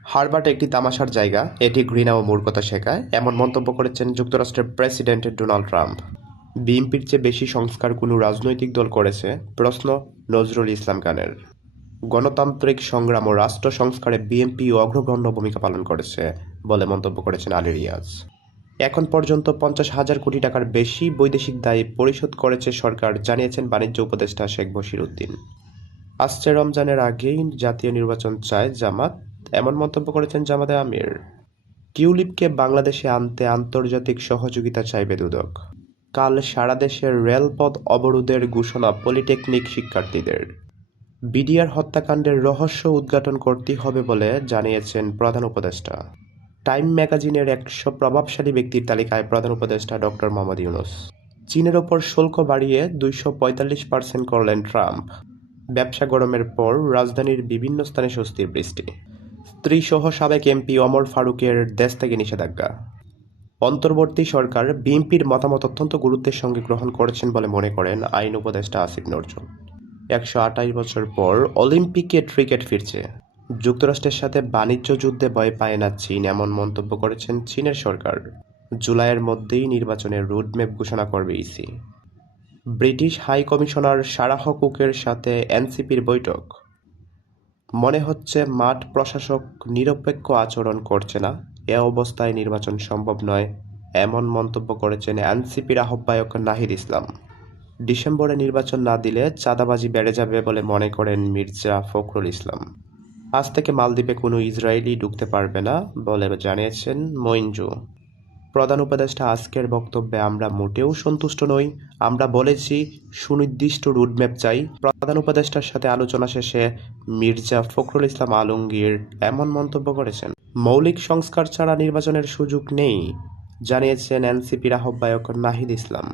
Harvard একটি তামাশার জায়গা, এটি ঘৃণা ও মূর্খতা শেখায়, এমন মন্তব্য করেছেন যুক্তরাষ্ট্রের প্রেসিডেন্ট ডোনাল্ড ট্রাম্প। বিএনপির চেয়ে বেশি সংস্কার কোনো রাজনৈতিক দল করেছে? প্রশ্ন নজরুল ইসলাম খানের। গণতান্ত্রিক সংগ্রাম ও রাষ্ট্র সংস্কারে বিএনপি অগ্রগণ্য ভূমিকা পালন করেছে বলে মন্তব্য করেছেন আলী রিয়াজ। এখন পর্যন্ত 50,000 কোটি টাকার বেশি বৈদেশিক দায় পরিশোধ করেছে সরকার, জানিয়েছেন বাণিজ্য উপদেষ্টা শেখ বশির উদ্দিন। আসছে রমজানের আগেই জাতীয় নির্বাচন চায় জামাত, এমন মন্তব্য করেছেন জামাতে আমির। টিউলিপকে বাংলাদেশে আনতে আন্তর্জাতিক সহযোগিতা চাইবে দুদক। কাল সারা দেশের রেলপথ অবরোধের ঘোষণা পলিটেকনিক শিক্ষার্থীদের। বিডিআর হত্যাকাণ্ডের রহস্য উদ্ঘাটন করতে হবে বলে জানিয়েছেন প্রধান উপদেষ্টা। টাইম ম্যাগাজিনের 100 প্রভাবশালী ব্যক্তির তালিকায় প্রধান উপদেষ্টা ডক্টর মোহাম্মদ ইউনূস। চীনের ওপর শুল্ক বাড়িয়ে 245% করলেন ট্রাম্প। ব্যবসা গরমের পর রাজধানীর বিভিন্ন স্থানে স্বস্তির বৃষ্টি। স্ত্রীসহ সাবেক এমপি ওমর ফারুকের দেশ থেকে নিষেধাজ্ঞা। অন্তর্বর্তী সরকার বিএনপির মতামত অত্যন্ত গুরুত্বের সঙ্গে গ্রহণ করেছেন বলে মনে করেন আইন উপদেষ্টা আসিফ নজরুল। 128 বছর পর অলিম্পিকে ক্রিকেট ফিরছে। যুক্তরাষ্ট্রের সাথে বাণিজ্য যুদ্ধে ভয় পায় না চীন, এমন মন্তব্য করেছেন চীনের সরকার। জুলাইয়ের মধ্যেই নির্বাচনের রোডম্যাপ ঘোষণা করবে EC. British high commissioner Sarah কুকের সাথে এনসিপির বৈঠক। মনে হচ্ছে মাঠ প্রশাসক নিরপেক্ষ আচরণ করছে না, এ অবস্থায় নির্বাচন সম্ভব নয়, এমন মন্তব্য করেছেন এনসিপির আহ্বায়ক নাহিদ ইসলাম। ডিসেম্বরে নির্বাচন না দিলে চাঁদাবাজি বেড়ে যাবে বলে মনে করেন মির্জা ফখরুল ইসলাম। আজ থেকে মালদ্বীপে কোনো ইসরায়েলি ঢুকতে পারবে না বলে জানিয়েছেন মইনজু। প্রধান উপদেষ্টা আজকের বক্তব্যে আমরা মোটেও সন্তুষ্ট নই, আমরা বলেছি সুনির্দিষ্ট রুটম্যাপ চাই। প্রধান উপদেষ্টার সাথে আলোচনা শেষে মির্জা ফখরুল ইসলাম আলমগীর এমন মন্তব্য করেছেন। মৌলিক সংস্কার ছাড়া নির্বাচনের সুযোগ নেই, জানিয়েছেন এনসিপির আহ্বায়ক নাহিদ ইসলাম।